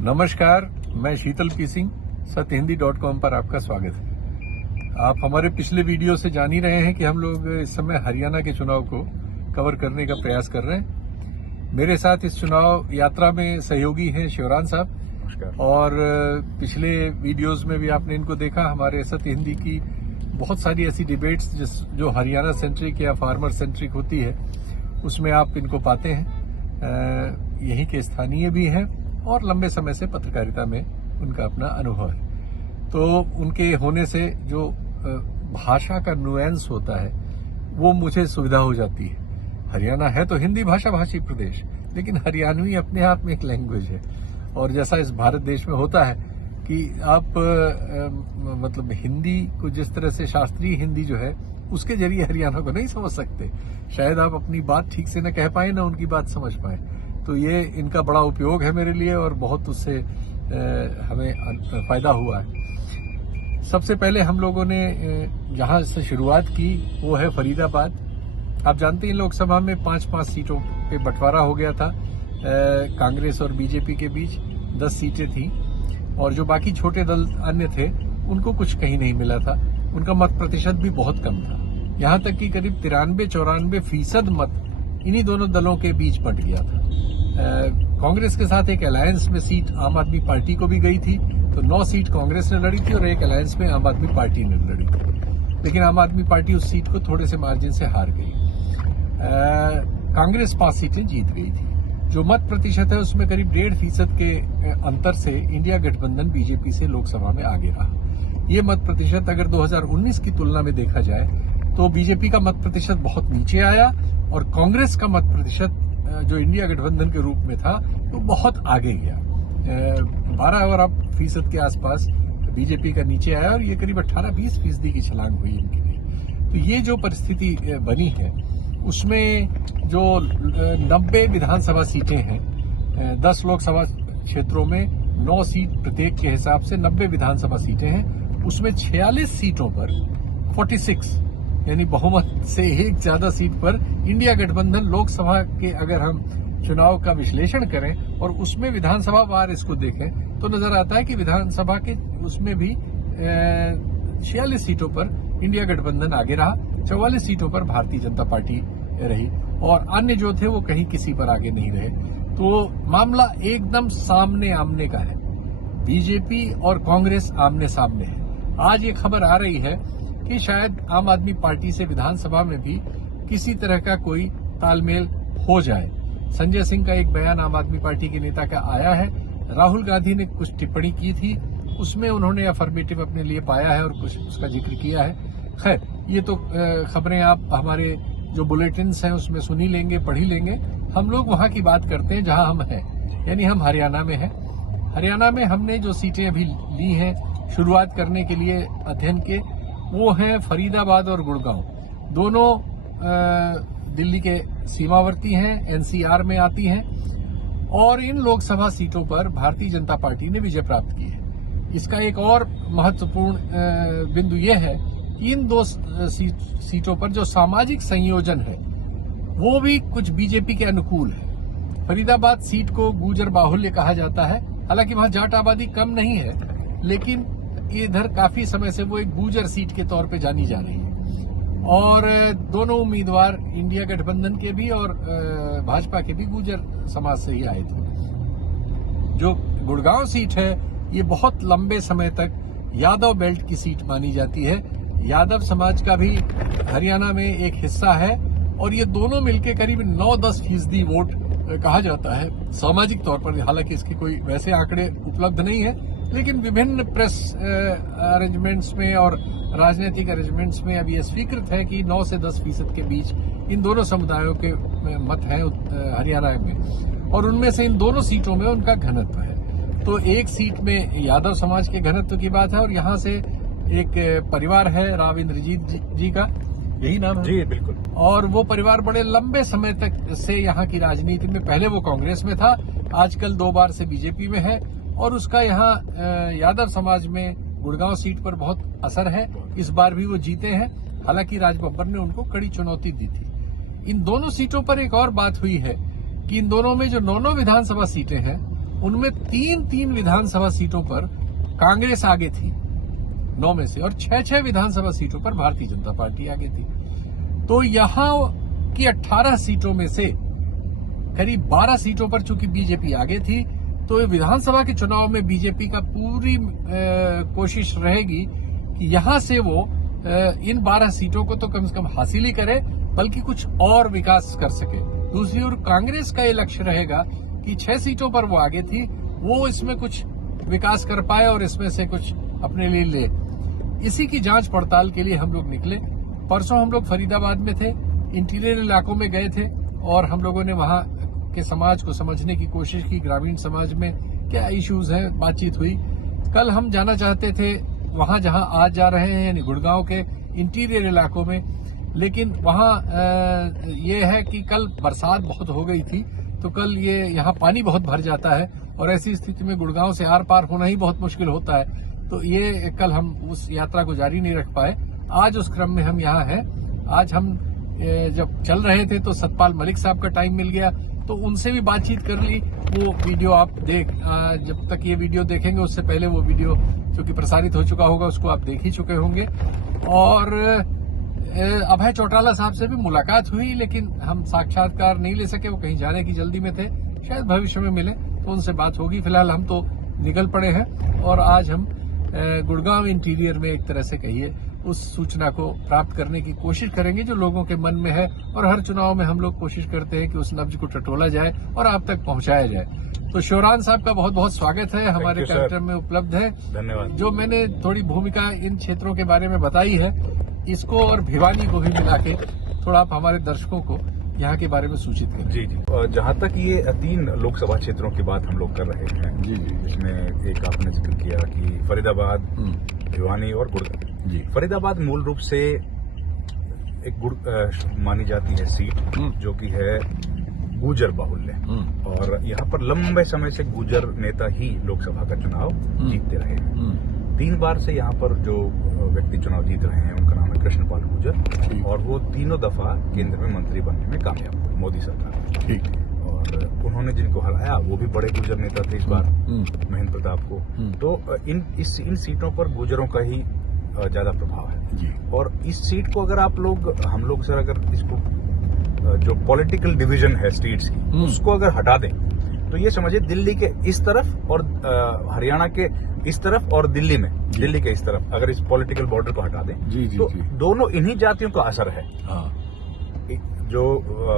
नमस्कार, मैं शीतल पी सिंह, सत्यहिंदी.com पर आपका स्वागत है। आप हमारे पिछले वीडियो से जान ही रहे हैं कि हम लोग इस समय हरियाणा के चुनाव को कवर करने का प्रयास कर रहे हैं। मेरे साथ इस चुनाव यात्रा में सहयोगी हैं शिवरान साहब, और पिछले वीडियोस में भी आपने इनको देखा। हमारे सत्य हिंदी की बहुत सारी ऐसी डिबेट्स जो हरियाणा सेंट्रिक या फार्मर सेंट्रिक होती है, उसमें आप इनको पाते हैं। यहीं के स्थानीय भी हैं और लंबे समय से पत्रकारिता में उनका अपना अनुभव है। तो उनके होने से जो भाषा का नुएंस होता है वो मुझे सुविधा हो जाती है। हरियाणा है तो हिंदी भाषा भाषी प्रदेश, लेकिन हरियाणवी अपने आप में एक लैंग्वेज है। और जैसा इस भारत देश में होता है कि आप मतलब हिंदी को जिस तरह से शास्त्रीय हिंदी जो है उसके जरिए हरियाणा को नहीं समझ सकते, शायद आप अपनी बात ठीक से न कह पाए ना उनकी बात समझ पाए। तो ये इनका बड़ा उपयोग है मेरे लिए और बहुत उससे हमें फायदा हुआ है। सबसे पहले हम लोगों ने जहां से शुरुआत की वो है फरीदाबाद। आप जानते हैं लोकसभा में 5-5 सीटों पे बंटवारा हो गया था। कांग्रेस और बीजेपी के बीच 10 सीटें थी और जो बाकी छोटे दल अन्य थे उनको कुछ कहीं नहीं मिला था। उनका मत प्रतिशत भी बहुत कम था, यहां तक कि करीब 93-94% मत इन्हीं दोनों दलों के बीच बंट गया था। कांग्रेस के साथ एक अलायंस में सीट आम आदमी पार्टी को भी गई थी, तो 9 सीट कांग्रेस ने लड़ी थी और एक अलायंस में आम आदमी पार्टी ने लड़ी थी, लेकिन आम आदमी पार्टी उस सीट को थोड़े से मार्जिन से हार गई। कांग्रेस 5 सीटें जीत गई थी। जो मत प्रतिशत है उसमें करीब 1.5% के अंतर से इंडिया गठबंधन बीजेपी से लोकसभा में आगे रहा। ये मत प्रतिशत अगर 2019 की तुलना में देखा जाए तो बीजेपी का मत प्रतिशत बहुत नीचे आया और कांग्रेस का मत प्रतिशत जो इंडिया गठबंधन के रूप में था वो बहुत आगे गया। 12% के आसपास बीजेपी का नीचे आया और ये करीब 18-20% की छलांग हुई इनके लिए। तो ये जो परिस्थिति बनी है उसमें जो 90 विधानसभा सीटें हैं, 10 लोकसभा क्षेत्रों में 9 सीट प्रत्येक के हिसाब से 90 विधानसभा सीटें हैं। उसमें 46 सीटों पर 46 यानी बहुमत से एक ज्यादा सीट पर इंडिया गठबंधन लोकसभा के अगर हम चुनाव का विश्लेषण करें और उसमें विधानसभा वार इसको देखें तो नजर आता है कि विधानसभा के उसमें भी 46 सीटों पर इंडिया गठबंधन आगे रहा, 44 सीटों पर भारतीय जनता पार्टी रही और अन्य जो थे वो कहीं किसी पर आगे नहीं रहे। तो मामला एकदम सामने आमने का है। बीजेपी और कांग्रेस आमने सामने है। आज ये खबर आ रही है कि शायद आम आदमी पार्टी से विधानसभा में भी किसी तरह का कोई तालमेल हो जाए। संजय सिंह का एक बयान आम आदमी पार्टी के नेता का आया है। राहुल गांधी ने कुछ टिप्पणी की थी, उसमें उन्होंने अफर्मेटिव अपने लिए पाया है और कुछ उसका जिक्र किया है। खैर, ये तो खबरें आप हमारे जो बुलेटिन्स हैं उसमें सुनी लेंगे, पढ़ी लेंगे। हम लोग वहां की बात करते हैं जहां हम हैं, यानी हम हरियाणा में हैं। हरियाणा में हमने जो सीटें अभी ली हैं शुरुआत करने के लिए अध्ययन के, वो हैं फरीदाबाद और गुड़गांव। दोनों दिल्ली के सीमावर्ती हैं, एनसीआर में आती हैं और इन लोकसभा सीटों पर भारतीय जनता पार्टी ने विजय प्राप्त की है। इसका एक और महत्वपूर्ण बिंदु यह है कि इन 2 सीटों पर जो सामाजिक संयोजन है वो भी कुछ बीजेपी के अनुकूल है। फरीदाबाद सीट को गुर्जर बाहुल्य कहा जाता है, हालांकि वहां जाट आबादी कम नहीं है, लेकिन इधर काफी समय से वो एक गुर्जर सीट के तौर पे जानी जा रही है और दोनों उम्मीदवार इंडिया गठबंधन के भी और भाजपा के भी गुर्जर समाज से ही आए थे। जो गुड़गांव सीट है ये बहुत लंबे समय तक यादव बेल्ट की सीट मानी जाती है। यादव समाज का भी हरियाणा में एक हिस्सा है और ये दोनों मिलकर करीब 9-10% वोट कहा जाता है सामाजिक तौर पर। हालांकि इसके कोई वैसे आंकड़े उपलब्ध नहीं है, लेकिन विभिन्न प्रेस अरेंजमेंट्स में और राजनीतिक अरेंजमेंट्स में अब यह स्वीकृत है कि 9 से 10% के बीच इन दोनों समुदायों के मत हैं हरियाणा में, और उनमें से इन दोनों सीटों में उनका घनत्व है। तो एक सीट में यादव समाज के घनत्व की बात है और यहाँ से एक परिवार है राव इंद्रजीत जी का, यही नाम है? जी बिल्कुल। और वो परिवार बड़े लंबे समय तक से यहाँ की राजनीति में, पहले वो कांग्रेस में था, आजकल 2 बार से बीजेपी में है और उसका यहाँ यादव समाज में गुड़गांव सीट पर बहुत असर है। इस बार भी वो जीते हैं, हालांकि राज बब्बर ने उनको कड़ी चुनौती दी थी। इन दोनों सीटों पर एक और बात हुई है कि इन दोनों में जो 9 विधानसभा सीटें हैं उनमें 3 विधानसभा सीटों पर कांग्रेस आगे थी 9 में से, और 6 विधानसभा सीटों पर भारतीय जनता पार्टी आगे थी। तो यहां की 18 सीटों में से करीब 12 सीटों पर चूंकि बीजेपी आगे थी, तो विधानसभा के चुनाव में बीजेपी का पूरी कोशिश रहेगी कि यहां से वो इन 12 सीटों को तो कम से कम हासिल ही करे, बल्कि कुछ और विकास कर सके। दूसरी ओर कांग्रेस का ये लक्ष्य रहेगा कि 6 सीटों पर वो आगे थी, वो इसमें कुछ विकास कर पाए और इसमें से कुछ अपने लिए ले। इसी की जांच पड़ताल के लिए हम लोग निकले। परसों हम लोग फरीदाबाद में थे, इंटीरियर इलाकों में गए थे और हम लोगों ने वहां के समाज को समझने की कोशिश की, ग्रामीण समाज में क्या इश्यूज हैं, बातचीत हुई। कल हम जाना चाहते थे वहां जहां आज जा रहे हैं, यानी गुड़गांव के इंटीरियर इलाकों में, लेकिन वहां ये है कि कल बरसात बहुत हो गई थी, तो कल ये यहाँ पानी बहुत भर जाता है और ऐसी स्थिति में गुड़गांव से आर पार होना ही बहुत मुश्किल होता है। तो ये कल हम उस यात्रा को जारी नहीं रख पाए। आज उस क्रम में हम यहाँ हैं। आज हम जब चल रहे थे तो सतपाल मलिक साहब का टाइम मिल गया, तो उनसे भी बातचीत कर ली। वो वीडियो आप जब तक ये वीडियो देखेंगे उससे पहले वो वीडियो जो कि प्रसारित हो चुका होगा उसको आप देख ही चुके होंगे। और अभय चौटाला साहब से भी मुलाकात हुई, लेकिन हम साक्षात्कार नहीं ले सके, वो कहीं जाने की जल्दी में थे, शायद भविष्य में मिले तो उनसे बात होगी। फिलहाल हम तो निकल पड़े हैं और आज हम गुड़गांव इंटीरियर में एक तरह से कहिए उस सूचना को प्राप्त करने की कोशिश करेंगे जो लोगों के मन में है, और हर चुनाव में हम लोग कोशिश करते हैं कि उस नब्ज को टटोला जाए और आप तक पहुंचाया जाए। तो शिवरान साहब का बहुत बहुत स्वागत है, हमारे कार्यक्रम में उपलब्ध है। धन्यवाद। जो मैंने थोड़ी भूमिका इन क्षेत्रों के बारे में बताई है, इसको और भिवानी को भी मिला के थोड़ा आप हमारे दर्शकों को यहाँ के बारे में सूचित करें। जी जी, जहाँ तक ये 3 लोकसभा क्षेत्रों की बात हम लोग कर रहे हैं, जी जी, इसमें एक आपने जिक्र किया कि फरीदाबाद, भिवानी और गुड़गांव। जी, फरीदाबाद मूल रूप से एक मानी जाती है सीट जो कि है गुर्जर बाहुल्य, और यहाँ पर लंबे समय से गुर्जर नेता ही लोकसभा का चुनाव जीतते रहे हैं। 3 बार से यहाँ पर जो व्यक्ति चुनाव जीत रहे हैं उनका नाम है कृष्णपाल गुर्जर, और वो तीनों दफा केंद्र में मंत्री बनने में कामयाब हुए मोदी सरकार। ठीक। और उन्होंने जिनको हराया वो भी बड़े गुर्जर नेता थे इस बार, महेंद्र प्रताप को। तो इन सीटों पर गुर्जरों का ही ज्यादा प्रभाव है जी। और इस सीट को अगर हम लोग सर अगर इसको जो पॉलिटिकल डिवीजन है स्टेट्स की उसको अगर हटा दें तो ये समझिए दिल्ली के इस तरफ और हरियाणा के इस तरफ और दिल्ली के इस तरफ अगर इस पॉलिटिकल बॉर्डर को हटा दें तो दोनों इन्हीं जातियों का असर है। जो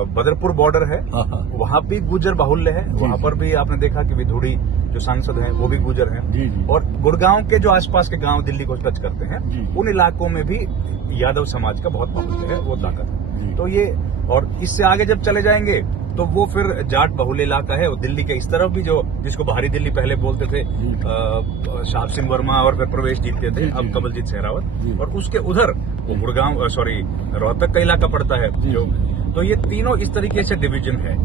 बदरपुर बॉर्डर है वहाँ भी गुर्जर बाहुल्य है, वहाँ पर भी आपने देखा कि विधुड़ी जो सांसद हैं वो भी गुर्जर हैं, और गुड़गांव के जो आसपास के गांव दिल्ली को टच करते हैं उन इलाकों में भी यादव समाज का बहुत बाहुल्य है, वो ताकत है। तो ये, और इससे आगे जब चले जाएंगे तो वो फिर जाट बहुल्य इलाका है, वो दिल्ली के इस तरफ भी जो जिसको बाहरी दिल्ली पहले बोलते थे शाप सिंह वर्मा और फिर प्रवेश जीतते थे, अब कमलजीत सहरावत, और उसके उधर वो गुड़गांव रोहतक का इलाका पड़ता है जो। तो ये तीनों इस तरीके से डिवीजन है।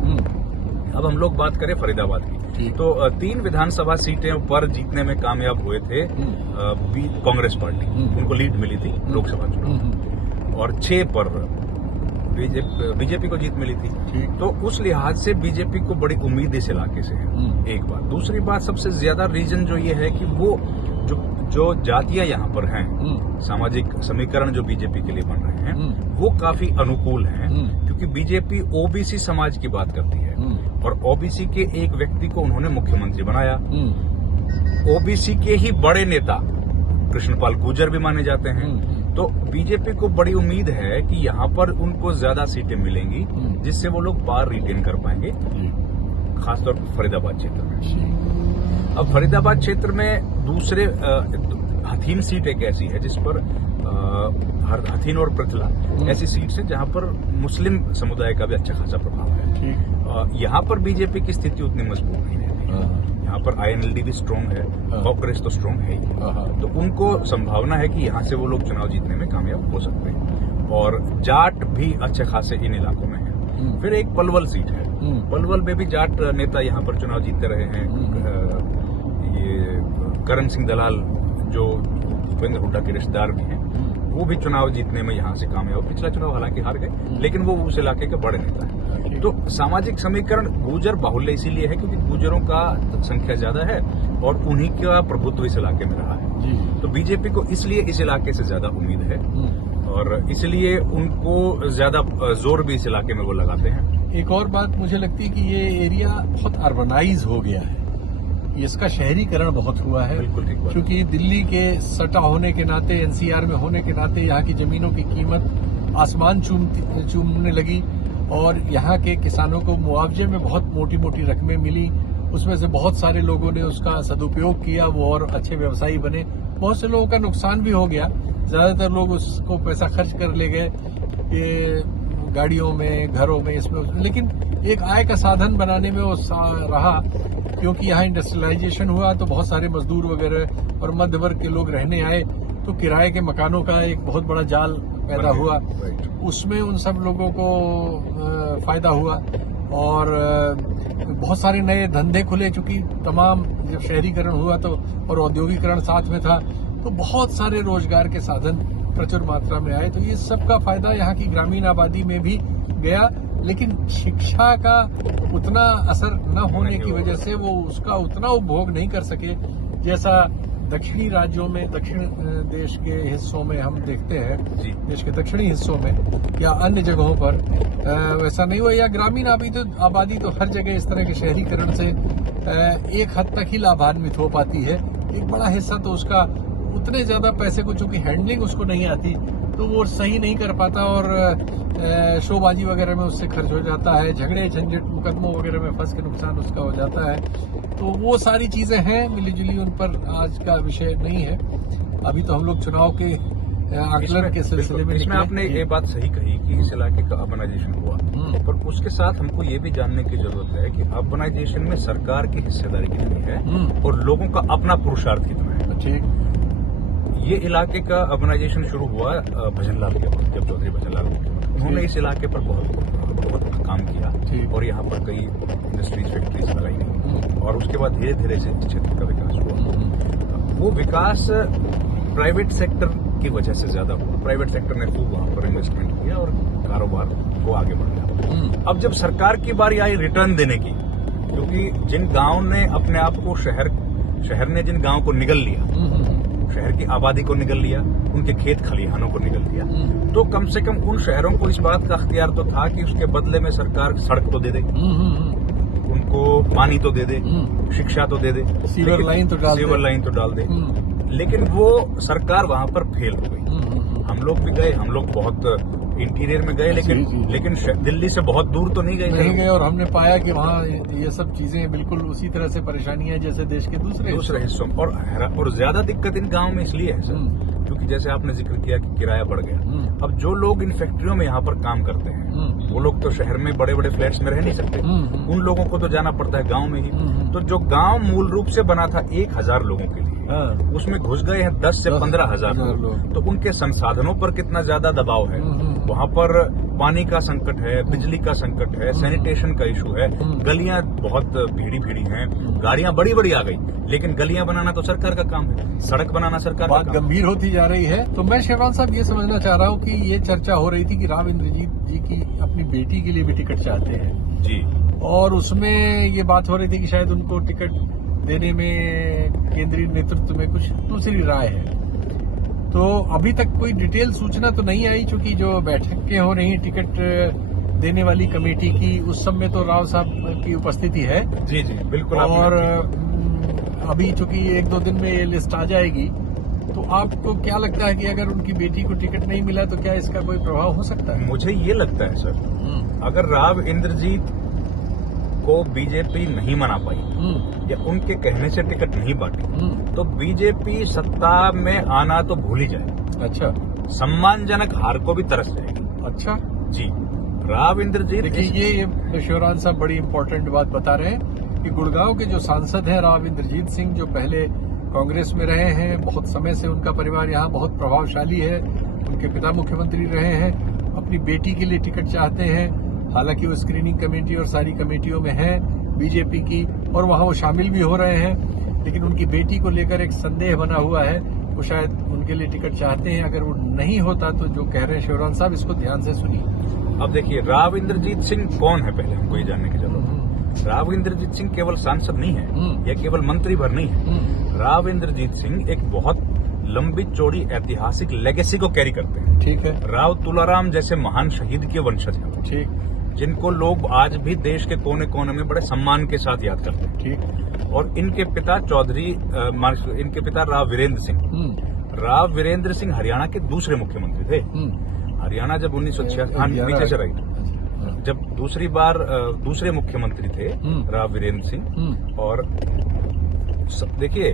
अब हम लोग बात करें फरीदाबाद की, तो 3 विधानसभा सीटें पर जीतने में कामयाब हुए थे कांग्रेस पार्टी, उनको लीड मिली थी लोकसभा चुनाव, और 6 पर बीजेपी को जीत मिली थी। तो उस लिहाज से बीजेपी को बड़ी उम्मीद इस इलाके से है, एक बात। दूसरी बात, सबसे ज्यादा रीजन जो ये है कि वो जो जातियां यहाँ पर हैं, सामाजिक समीकरण जो बीजेपी के लिए बन रहे हैं वो काफी अनुकूल हैं, क्योंकि बीजेपी ओबीसी समाज की बात करती है और ओबीसी के एक व्यक्ति को उन्होंने मुख्यमंत्री बनाया। ओबीसी के ही बड़े नेता कृष्णपाल गुर्जर भी माने जाते हैं। तो बीजेपी को बड़ी उम्मीद है कि यहाँ पर उनको ज्यादा सीटें मिलेंगी जिससे वो लोग पार रिटेन कर पाएंगे, खासतौर पर फरीदाबाद क्षेत्र में। अब फरीदाबाद क्षेत्र में दूसरे हथीन सीट एक ऐसी है जिस पर हथीन और पृथला ऐसी सीट्स है जहां पर मुस्लिम समुदाय का भी अच्छा खासा प्रभाव है। यहाँ पर बीजेपी की स्थिति उतनी मजबूत नहीं है, यहाँ पर आईएनएलडी भी स्ट्रांग है, कांग्रेस तो स्ट्रांग है ही, तो उनको संभावना है कि यहाँ से वो लोग चुनाव जीतने में कामयाब हो सकते हैं। और जाट भी अच्छे खासे इन इलाकों में है। फिर एक पलवल सीट है, पलवल में भी जाट नेता यहाँ पर चुनाव जीतते रहे हैं। ये करण सिंह दलाल जो भूपेंद्र हुड्डा के रिश्तेदार भी हैं, वो भी चुनाव जीतने में यहाँ से कामयाब। पिछला चुनाव हालांकि हार गए, लेकिन वो उस इलाके के बड़े नेता हैं। ठीक। तो सामाजिक समीकरण गुर्जर बाहुल्य इसीलिए है क्योंकि गुर्जरों का संख्या ज्यादा है और उन्हीं का प्रभुत्व इस इलाके में रहा है। जी। तो बीजेपी को इसलिए इस इलाके से ज्यादा उम्मीद है और इसलिए उनको ज्यादा जोर भी इस इलाके में वो लगाते हैं। एक और बात मुझे लगती है कि ये एरिया बहुत अर्बनाइज हो गया है, इसका शहरीकरण बहुत हुआ है। बिल्कुल ठीक बात। क्योंकि दिल्ली के सटा होने के नाते, एनसीआर में होने के नाते यहाँ की जमीनों की कीमत आसमान चूमने लगी और यहाँ के किसानों को मुआवजे में बहुत मोटी मोटी रकमें मिली। उसमें से बहुत सारे लोगों ने उसका सदुपयोग किया, वो और अच्छे व्यवसायी बने। बहुत से लोगों का नुकसान भी हो गया, ज्यादातर लोग उसको पैसा खर्च कर ले गए कि गाड़ियों में, घरों में, इसमें। लेकिन एक आय का साधन बनाने में वो रहा, क्योंकि यहाँ इंडस्ट्रियलाइजेशन हुआ तो बहुत सारे मजदूर वगैरह और मध्य वर्ग के लोग रहने आए, तो किराए के मकानों का एक बहुत बड़ा जाल पैदा हुआ। उसमें उन सब लोगों को फायदा हुआ और बहुत सारे नए धंधे खुले। चूंकि तमाम जब शहरीकरण हुआ तो और औद्योगिकरण साथ में था, तो बहुत सारे रोजगार के साधन प्रचुर मात्रा में आए। तो ये सबका फायदा यहाँ की ग्रामीण आबादी में भी गया, लेकिन शिक्षा का उतना असर न होने की वजह से वो उसका उतना उपभोग नहीं कर सके जैसा दक्षिणी राज्यों में, दक्षिण देश के हिस्सों में हम देखते हैं। देश के दक्षिणी हिस्सों में या अन्य जगहों पर वैसा नहीं हुआ। या ग्रामीण आबादी तो हर जगह इस तरह के शहरीकरण से एक हद तक ही लाभान्वित हो पाती है। एक बड़ा हिस्सा तो उसका उतने ज्यादा पैसे को, चूंकि हैंडलिंग उसको नहीं आती, तो वो सही नहीं कर पाता और शोबाजी वगैरह में उससे खर्च हो जाता है, झगड़े झंझट मुकदमों वगैरह में फंस के नुकसान उसका हो जाता है। तो वो सारी चीजें हैं मिलीजुली, उन पर आज का विषय नहीं है। अभी तो हम लोग चुनाव के आकलन के सिलसिले में इसमें आपने ये बात सही कही कि इस इलाके का अर्बनाइजेशन हुआ, पर उसके साथ हमको ये भी जानने की जरूरत है कि अर्बनाइजेशन में सरकार की हिस्सेदारी कितनी है और लोगों का अपना पुरुषार्थ कितना है। ठीक। ये इलाके का अर्बनाइजेशन शुरू हुआ भजनलाल के वक्त, जब चौधरी भजनलाल उन्होंने इस इलाके पर बहुत काम किया और यहाँ पर कई इंडस्ट्रीज, फैक्ट्रीज लगाई और उसके बाद धीरे धीरे से इस क्षेत्र का विकास हुआ। वो विकास प्राइवेट सेक्टर की वजह से ज्यादा हुआ। प्राइवेट सेक्टर ने खूब वहां पर इन्वेस्टमेंट किया और कारोबार को आगे बढ़ाया। अब जब सरकार की बारी आई रिटर्न देने की, क्योंकि जिन गांव ने अपने आप को शहर ने जिन गांव को निगल लिया, शहर की आबादी को निगल लिया, उनके खेत खलिहानों को निगल लिया, तो कम से कम उन शहरों को इस बात का अख्तियार तो था कि उसके बदले में सरकार सड़क तो दे दे, उनको पानी तो दे दे, शिक्षा तो दे दे, सीवर लाइन तो डाल दे। लेकिन वो सरकार वहां पर फेल हो गई। हम लोग भी गए, हम लोग बहुत इंटीरियर में गए, लेकिन दिल्ली से बहुत दूर तो नहीं गए और हमने पाया कि वहाँ ये सब चीजें बिल्कुल उसी तरह से परेशानियां जैसे देश के दूसरे हिस्सों और ज्यादा दिक्कत इन गांव में इसलिए है सर, क्योंकि जैसे आपने जिक्र किया कि किराया बढ़ गया। अब जो लोग इन फैक्ट्रियों में यहाँ पर काम करते हैं, वो लोग तो शहर में बड़े बड़े फ्लैट्स में रह नहीं सकते, उन लोगों को तो जाना पड़ता है गांव में ही। तो जो गांव मूल रूप से बना था 1000 लोगों के लिए, उसमें घुस गए हैं 10 से 15,000 लोग। तो उनके संसाधनों पर कितना ज्यादा दबाव है। वहाँ पर पानी का संकट है, बिजली का संकट है, सैनिटेशन का इशू है, गलियां बहुत भीड़ी हैं, गाड़ियां बड़ी बड़ी आ गई, लेकिन गलियां बनाना तो सरकार का काम है, सड़क बनाना सरकार का काम। बात गंभीर होती जा रही है। तो मैं शेरवान साहब ये समझना चाह रहा हूँ कि ये चर्चा हो रही थी कि राव इंद्रजीत जी की अपनी बेटी के लिए भी टिकट चाहते हैं जी, और उसमें ये बात हो रही थी कि शायद उनको टिकट देने में केंद्रीय नेतृत्व में कुछ दूसरी राय है। तो अभी तक कोई डिटेल सूचना तो नहीं आई, चूंकि जो बैठकें हो रही टिकट देने वाली कमेटी की, उस सब में तो राव साहब की उपस्थिति है। जी बिल्कुल। और अभी चूंकि 1-2 दिन में ये लिस्ट आ जाएगी, तो आपको क्या लगता है कि अगर उनकी बेटी को टिकट नहीं मिला तो क्या इसका कोई प्रभाव हो सकता है? मुझे ये लगता है सर, अगर राव इंद्रजीत को बीजेपी नहीं मना पाई या उनके कहने से टिकट नहीं बांटी, तो बीजेपी सत्ता में आना तो भूल ही जाए। अच्छा। सम्मानजनक हार को भी तरस जाएगी। अच्छा जी। राव इंद्रजीत, देखिए ये शिवराज साहब बड़ी इम्पोर्टेंट बात बता रहे हैं कि गुड़गांव के जो सांसद हैं राव इंद्रजीत सिंह, जो पहले कांग्रेस में रहे हैं, बहुत समय से उनका परिवार यहाँ बहुत प्रभावशाली है, उनके पिता मुख्यमंत्री रहे हैं, अपनी बेटी के लिए टिकट चाहते हैं। हालांकि वो स्क्रीनिंग कमेटी और सारी कमेटियों में है बीजेपी की और वहां वो शामिल भी हो रहे हैं, लेकिन उनकी बेटी को लेकर एक संदेह बना हुआ है। वो शायद उनके लिए टिकट चाहते हैं। अगर वो नहीं होता तो जो कह रहे हैं शिवराज साहब, इसको ध्यान से सुनिए। अब देखिए, राव इंद्रजीत सिंह कौन है, पहले हमको ये जानने की जरूरत है। राव इंद्रजीत सिंह केवल सांसद नहीं है या केवल मंत्री भर नहीं है। राव इंद्रजीत सिंह एक बहुत लंबी चौड़ी ऐतिहासिक लेगेसी को कैरी करते हैं। ठीक है। राव तुलाराम जैसे महान शहीद के वंशज हैं, ठीक, जिनको लोग आज भी देश के कोने कोने में बड़े सम्मान के साथ याद करते हैं। ठीक। और इनके पिता इनके पिता राव वीरेंद्र सिंह। राव वीरेंद्र सिंह हरियाणा के दूसरे मुख्यमंत्री थे। हरियाणा जब 1986 पीछे से रही, जब दूसरी बार दूसरे मुख्यमंत्री थे राव वीरेंद्र सिंह। और देखिए,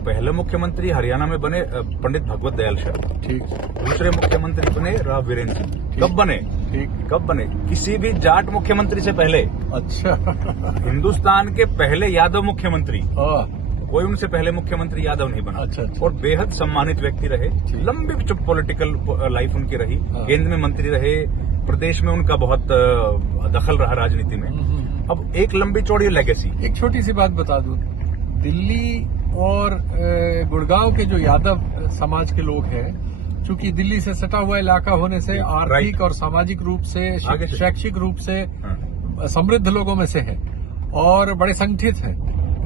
पहले मुख्यमंत्री हरियाणा में बने पंडित भगवत दयाल शर्मा। ठीक। दूसरे मुख्यमंत्री बने राव वीरेंद्र सिंह। कब बने? ठीक। कब बने? किसी भी जाट मुख्यमंत्री से पहले। अच्छा। हिंदुस्तान के पहले यादव मुख्यमंत्री, कोई उनसे पहले मुख्यमंत्री यादव नहीं बना। अच्छा। और बेहद सम्मानित व्यक्ति रहे, लंबी पॉलिटिकल लाइफ उनकी रही, केंद्र में मंत्री रहे, प्रदेश में उनका बहुत दखल रहा राजनीति में। अब एक लंबी चौड़ी लेगेसी। एक छोटी सी बात बता दूं, दिल्ली और गुड़गांव के जो यादव समाज के लोग हैं, चूंकि दिल्ली से सटा हुआ इलाका होने से आर्थिक और सामाजिक रूप से, शैक्षिक रूप से समृद्ध लोगों में से है और बड़े संगठित हैं।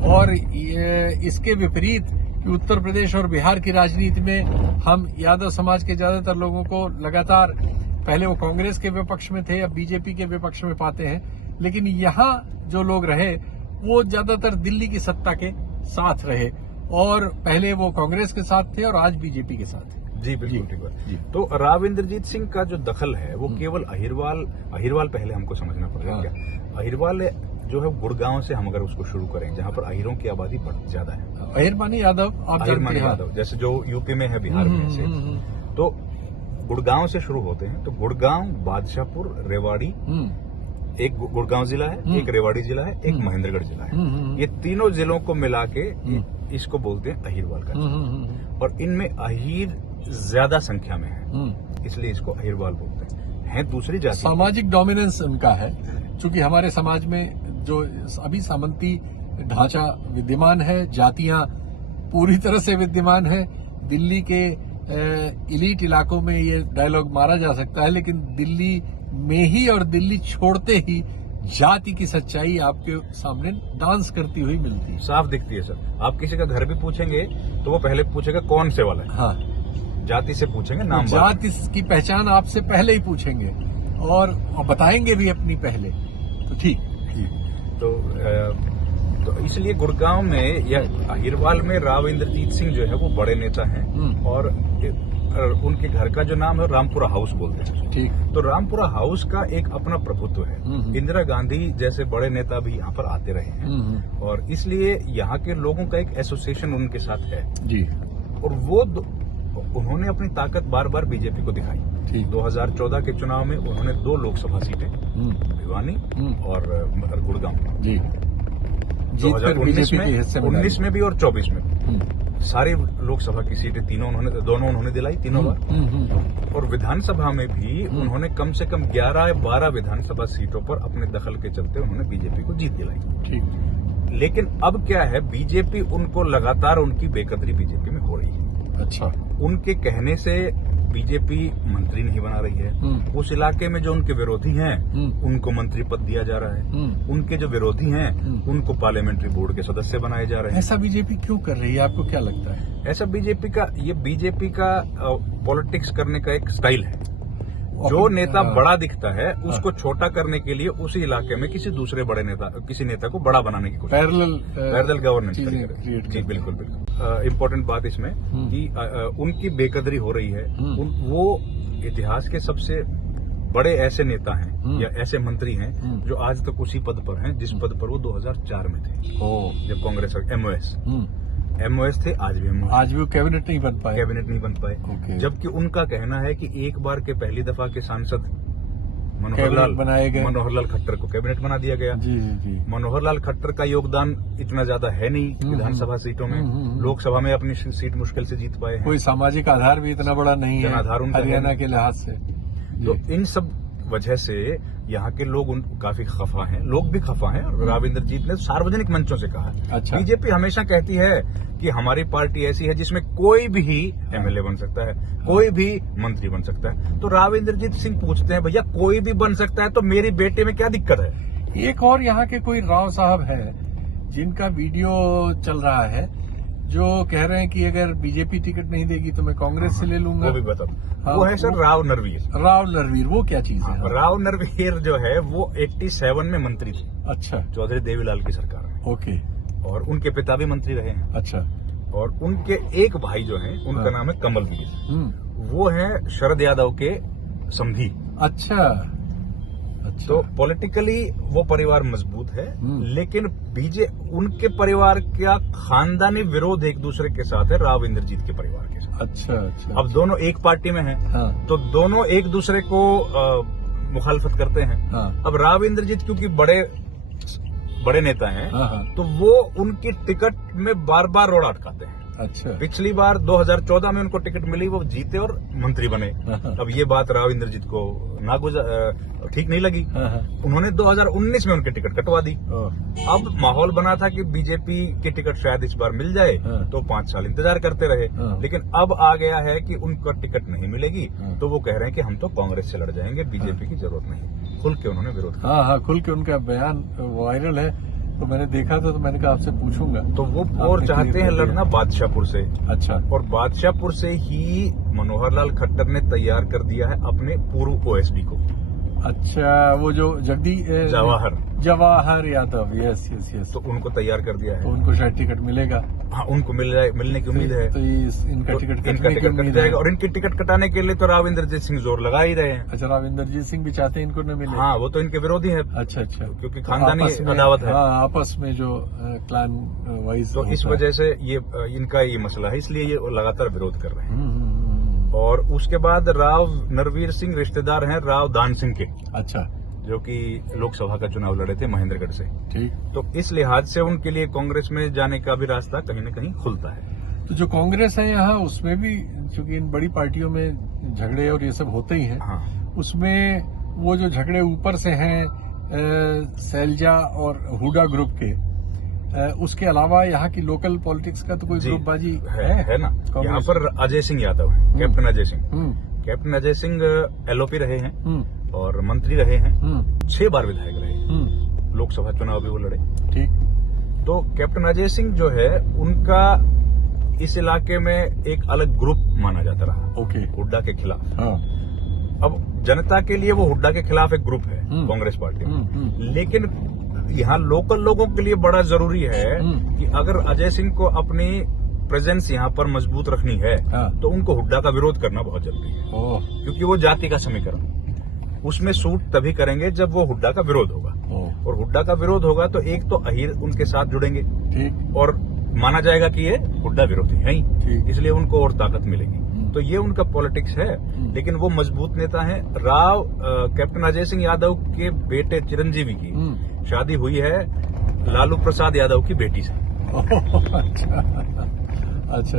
और इसके विपरीत उत्तर प्रदेश और बिहार की राजनीति में हम यादव समाज के ज्यादातर लोगों को लगातार, पहले वो कांग्रेस के विपक्ष में थे, अब बीजेपी के विपक्ष में पाते हैं। लेकिन यहाँ जो लोग रहे वो ज्यादातर दिल्ली की सत्ता के साथ रहे, और पहले वो कांग्रेस के साथ थे और आज बीजेपी के साथ है। जी बिल्कुल, ठीक है। तो राव इंद्रजीत सिंह का जो दखल है वो केवल अहिरवाल पहले हमको समझना पड़ेगा। क्या अहिरवाल जो है गुड़गांव से, हम अगर उसको शुरू करें, जहाँ पर अहिरों की आबादी बहुत ज्यादा है। अहिरमानी यादव, अहिरमानी यादव जैसे जो यूपी में है, बिहार में से, तो गुड़गांव से शुरू होते हैं। तो गुड़गांव, बादशाहपुर, रेवाड़ी, एक गुड़गांव जिला है, एक रेवाड़ी जिला है, एक महेंद्रगढ़ जिला है। ये तीनों जिलों को मिला के इसको बोलते हैं अहिरवाल का। और इनमें अहिर ज्यादा संख्या में है, इसलिए इसको अहिरवाल बोलते हैं। दूसरी जाति, सामाजिक डोमिनेंस उनका है, क्योंकि हमारे समाज में जो अभी सामंती ढांचा विद्यमान है, जातियां पूरी तरह से विद्यमान है। दिल्ली के इलीट इलाकों में ये डायलॉग मारा जा सकता है, लेकिन दिल्ली में ही और दिल्ली छोड़ते ही जाति की सच्चाई आपके सामने डांस करती हुई मिलती है, साफ दिखती है। सर, आप किसी का घर भी पूछेंगे तो वो पहले पूछेगा कौन से वाला है। हाँ, जाति से पूछेंगे, नाम जाति की पहचान आपसे पहले ही पूछेंगे और बताएंगे भी अपनी पहले। तो ठीक। तो इसलिए गुड़गांव में या अहिरवाल में राव इंद्रजीत सिंह जो है वो बड़े नेता हैं। और उनके घर का जो नाम है रामपुरा हाउस बोलते हैं। ठीक। तो रामपुरा हाउस का एक अपना प्रभुत्व है। इंदिरा गांधी जैसे बड़े नेता भी यहाँ पर आते रहे हैं, और इसलिए यहाँ के लोगों का एक एसोसिएशन उनके साथ है। जी। और उन्होंने अपनी ताकत बार बार बीजेपी को दिखाई। 2014 के चुनाव में उन्होंने 2 लोकसभा सीटें, भिवानी और गुड़गांव, जी, 2019 में भी और 24 में भी सारे लोकसभा की सीटें दोनों उन्होंने दिलाई, तीनों बार। और विधानसभा में भी उन्होंने कम से कम 11 या 12 विधानसभा सीटों पर अपने दखल के चलते उन्होंने बीजेपी को जीत दिलाई। ठीक। लेकिन अब क्या है, बीजेपी उनको लगातार, उनकी बेकदरी बीजेपी में हो रही है। अच्छा। उनके कहने से बीजेपी मंत्री नहीं बना रही है। उस इलाके में जो उनके विरोधी हैं उनको मंत्री पद दिया जा रहा है। उनके जो विरोधी हैं उनको पार्लियामेंट्री बोर्ड के सदस्य बनाए जा रहे हैं। ऐसा बीजेपी क्यों कर रही है, आपको क्या लगता है? ऐसा बीजेपी का पॉलिटिक्स करने का एक स्टाइल है। जो नेता बड़ा दिखता है उसको छोटा करने के लिए उसी इलाके में किसी नेता को बड़ा बनाने की कोशिश, पैरेलल गवर्नेंस। जी बिल्कुल बिल्कुल। इम्पोर्टेंट बात इसमें कि उनकी बेकदरी हो रही है। वो इतिहास के सबसे बड़े ऐसे नेता हैं या ऐसे मंत्री हैं जो आज तक उसी पद पर हैं जिस पद पर वो 2004 में थे, जब कांग्रेस एमओएस थे। आज भी वो कैबिनेट नहीं बन पाए। जबकि उनका कहना है कि एक बार के पहली दफा के सांसद मनोहर लाल खट्टर को कैबिनेट बना दिया गया। जी। मनोहर लाल खट्टर का योगदान इतना ज्यादा है नहीं विधानसभा सीटों में। लोकसभा में अपनी सीट मुश्किल से जीत पाए हैं। कोई सामाजिक आधार भी इतना बड़ा नहीं है हरियाणा के लिहाज से। तो इन सब वजह से यहाँ के लोग काफी खफा हैं, लोग भी खफा हैं। और राव इंद्रजीत ने सार्वजनिक मंचों से कहा, अच्छा, बीजेपी हमेशा कहती है कि हमारी पार्टी ऐसी है जिसमें कोई भी एमएलए बन सकता है, कोई भी मंत्री बन सकता है। तो राव इंद्रजीत सिंह पूछते हैं भैया कोई भी बन सकता है तो मेरी बेटे में क्या दिक्कत है। एक और यहाँ के कोई राव साहब है जिनका वीडियो चल रहा है, जो कह रहे हैं कि अगर बीजेपी टिकट नहीं देगी तो मैं कांग्रेस से ले लूंगा। वो भी बता हाँ, वो है सर राव नरवीर। राव नरवीर, वो क्या चीज है? राव नरवीर जो है वो 87 में मंत्री थे। अच्छा, चौधरी देवीलाल की सरकार में। ओके। और उनके पिता भी मंत्री रहे हैं। अच्छा। और उनके एक भाई जो है उनका हाँ। नाम है कमलवीर। वो है शरद यादव के समधी। अच्छा। अच्छा। तो पॉलिटिकली वो परिवार मजबूत है, लेकिन उनके परिवार का खानदानी विरोध एक दूसरे के साथ है राव इंद्रजीत के परिवार के साथ। अच्छा। अच्छा। अब दोनों एक पार्टी में हैं, हाँ। तो दोनों एक दूसरे को मुखालफत करते हैं। हाँ। अब राव इंद्रजीत क्योंकि बड़े नेता हैं, हाँ। हाँ। तो वो उनकी टिकट में बार बार रोड़ा अटकाते हैं। अच्छा। पिछली बार 2014 में उनको टिकट मिली, वो जीते और मंत्री बने। हाँ। अब ये बात राव इंद्रजीत को ठीक नहीं लगी। हाँ। उन्होंने 2019 में उनकी टिकट कटवा दी। ओह। अब माहौल बना था कि बीजेपी की टिकट शायद इस बार मिल जाए, हाँ। तो 5 साल इंतजार करते रहे। हाँ। लेकिन अब आ गया है कि उनको टिकट नहीं मिलेगी, हाँ। तो वो कह रहे हैं कि हम तो कांग्रेस से लड़ जाएंगे, बीजेपी की जरूरत नहीं। खुल के उन्होंने विरोध किया। हाँ। हाँ, खुल के उनका बयान वायरल है, तो मैंने देखा था, तो मैंने कहा आपसे पूछूंगा। तो वो और चाहते हैं लड़ना बादशाहपुर से। अच्छा। और बादशाहपुर से ही मनोहर लाल खट्टर ने तैयार कर दिया है अपने पूर्व ओएसडी को। अच्छा, वो जो Jawahar Yadav, yes yes yes. तो उनको तैयार कर दिया तो है। उनको शायद टिकट मिलेगा। हाँ, उनको मिलने की उम्मीद है। तो इनका तो टिकट इनका कटने की टिकट कट उम्मीद है। जाएगा। और इनकी टिकट कटाने के लिए तो राव इंद्रजीत सिंह जोर लगा ही रहे हैं। अच्छा, राव इंद्रजीत सिंह भी चाहते हैं इनको न मिले। हाँ, वो तो इनके विरोधी है। अच्छा। अच्छा। क्योंकि तो खानदानी आपस में- अदावत है। हाँ, आपस में जो क्लान वाइज। तो इस वजह से ये इनका ये मसला है, इसलिए ये लगातार विरोध कर रहे हैं। और उसके बाद राव नरवीर सिंह रिश्तेदार हैं राव दान सिंह के, अच्छा, जो कि लोकसभा का चुनाव लड़े थे महेंद्रगढ़ से। ठीक। तो इस लिहाज से उनके लिए कांग्रेस में जाने का भी रास्ता कहीं न कहीं खुलता है। तो जो कांग्रेस है यहाँ, उसमें भी चूंकि इन बड़ी पार्टियों में झगड़े और ये सब होते ही हैं, हाँ, उसमें वो जो झगड़े ऊपर से हैं सैलजा और हुडा ग्रुप के, उसके अलावा यहाँ की लोकल पॉलिटिक्स का तो कोई जी, ग्रुपबाजी है ना। कांग्रेस? यहाँ पर अजय सिंह यादव है, captain Ajay Singh. Captain Ajay Singh LOP रहे हैं और मंत्री रहे हैं, 6 बार विधायक रहे हैं। लोकसभा चुनाव भी वो लड़े। ठीक। तो कैप्टन अजय सिंह जो है उनका इस इलाके में एक अलग ग्रुप माना जाता रहा, ओके। हुड्डा के खिलाफ। हाँ। अब जनता के लिए वो हुड्डा के खिलाफ एक ग्रुप है कांग्रेस पार्टी में, लेकिन यहाँ लोकल लोगों के लिए बड़ा जरूरी है कि अगर अजय सिंह को अपनी प्रेजेंस यहाँ पर मजबूत रखनी है, हाँ। तो उनको हुड्डा का विरोध करना बहुत जरूरी है। ओह। क्योंकि वो जाति का समीकरण, उसमें सूट तभी करेंगे जब वो हुड्डा का विरोध होगा। ओह। और हुड्डा का विरोध होगा तो एक तो अहीर उनके साथ जुड़ेंगे, ठीक। और माना जाएगा कि ये हुड्डा विरोधी है ही, ठीक। इसलिए उनको और ताकत मिलेगी। तो ये उनका पॉलिटिक्स है। लेकिन वो मजबूत नेता हैं। कैप्टन अजय सिंह यादव के बेटे चिरंजीवी की शादी हुई है लालू प्रसाद यादव की बेटी से। अच्छा।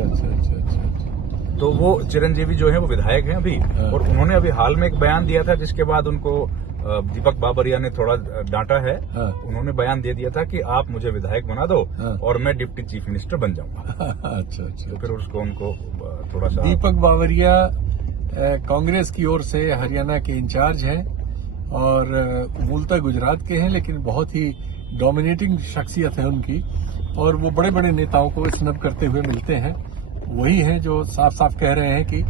तो वो चिरंजीवी जो है वो विधायक हैं अभी, और उन्होंने अभी हाल में एक बयान दिया था, जिसके बाद उनको दीपक बाबरिया ने थोड़ा डांटा है। हाँ। उन्होंने बयान दे दिया था कि आप मुझे विधायक बना दो, हाँ। और मैं डिप्टी चीफ मिनिस्टर बन जाऊंगा। अच्छा। तो फिर उनको थोड़ा सा। दीपक बावरिया कांग्रेस की ओर से हरियाणा के इंचार्ज हैं और मूलतः गुजरात के हैं, लेकिन बहुत ही डोमिनेटिंग शख्सियत है उनकी, और वो बड़े बड़े नेताओं को स्नब करते हुए मिलते हैं। वही हैं जो साफ साफ कह रहे हैं कि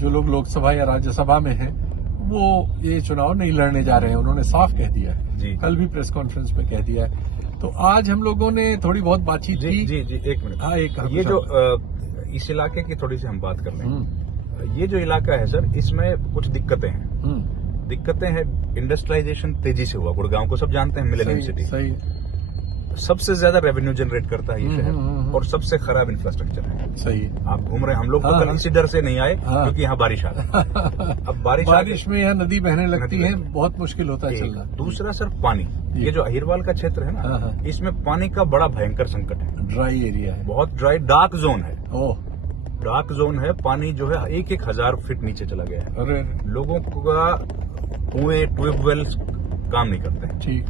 जो लोग लोकसभा या राज्यसभा में हैं वो ये चुनाव नहीं लड़ने जा रहे हैं। उन्होंने साफ कह दिया है जी। कल भी प्रेस कॉन्फ्रेंस में कह दिया है। तो आज हम लोगों ने थोड़ी बहुत बातचीत की। जी, एक मिनट। हाँ, एक ये जो इस इलाके की थोड़ी सी हम बात कर लें। ये जो इलाका है सर, इसमें कुछ दिक्कतें हैं। दिक्कतें हैं, इंडस्ट्रियलाइजेशन तेजी से हुआ, गुड़गांव को सब जानते हैं, मिलेनियम सिटी। सही। सबसे ज्यादा रेवेन्यू जनरेट करता है ये शहर, और सबसे खराब इंफ्रास्ट्रक्चर है। सही। आप घूम रहे हैं, हम लोग तो हाँ। कल इसी डर से नहीं आए, हाँ। क्योंकि यहाँ बारिश आ गई। अब बारिश में यहाँ नदी बहने लगती है, बहुत मुश्किल होता है एक। चलना। दूसरा सर पानी, ये जो अहिरवाल का क्षेत्र है हाँ, ना, हाँ। इसमें पानी का बड़ा भयंकर संकट है। ड्राई एरिया है। बहुत ड्राई, डार्क जोन है। ओह। डार्क जोन है। पानी जो है 1,000 फीट नीचे चला गया है। अरे। लोगों का कुएं, ट्यूबवेल काम नहीं करते हैं। ठीक।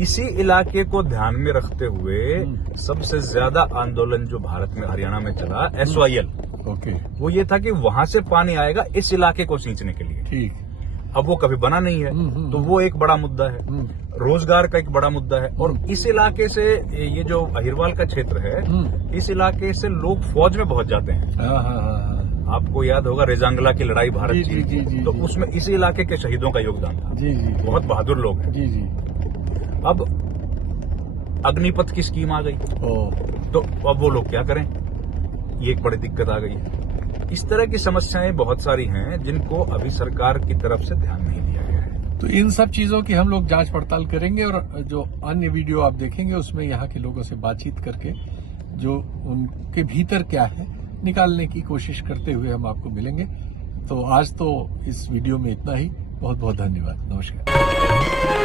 इसी इलाके को ध्यान में रखते हुए सबसे ज्यादा आंदोलन जो भारत में हरियाणा में चला SYL, ओके, वो ये था कि वहां से पानी आएगा इस इलाके को सींचने के लिए। ठीक। अब वो कभी बना नहीं है, तो वो एक बड़ा मुद्दा है। रोजगार का एक बड़ा मुद्दा है। और इस इलाके से, ये जो अहिरवाल का क्षेत्र है, इस इलाके से लोग फौज में बहुत जाते हैं। आपको याद होगा रेजांगला की लड़ाई भारत जी, की, तो उसमें इसी इलाके के शहीदों का योगदान था। जी जी, बहुत बहादुर लोग हैं। जी जी। अब अग्निपथ की स्कीम आ गई, तो अब वो लोग क्या करें, ये एक बड़ी दिक्कत आ गई है। इस तरह की समस्याएं बहुत सारी हैं जिनको अभी सरकार की तरफ से ध्यान नहीं दिया गया है। तो इन सब चीजों की हम लोग जांच पड़ताल करेंगे और जो अन्य वीडियो आप देखेंगे उसमें यहाँ के लोगों से बातचीत करके जो उनके भीतर क्या है निकालने की कोशिश करते हुए हम आपको मिलेंगे। तो आज तो इस वीडियो में इतना ही। बहुत बहुत धन्यवाद। नमस्कार।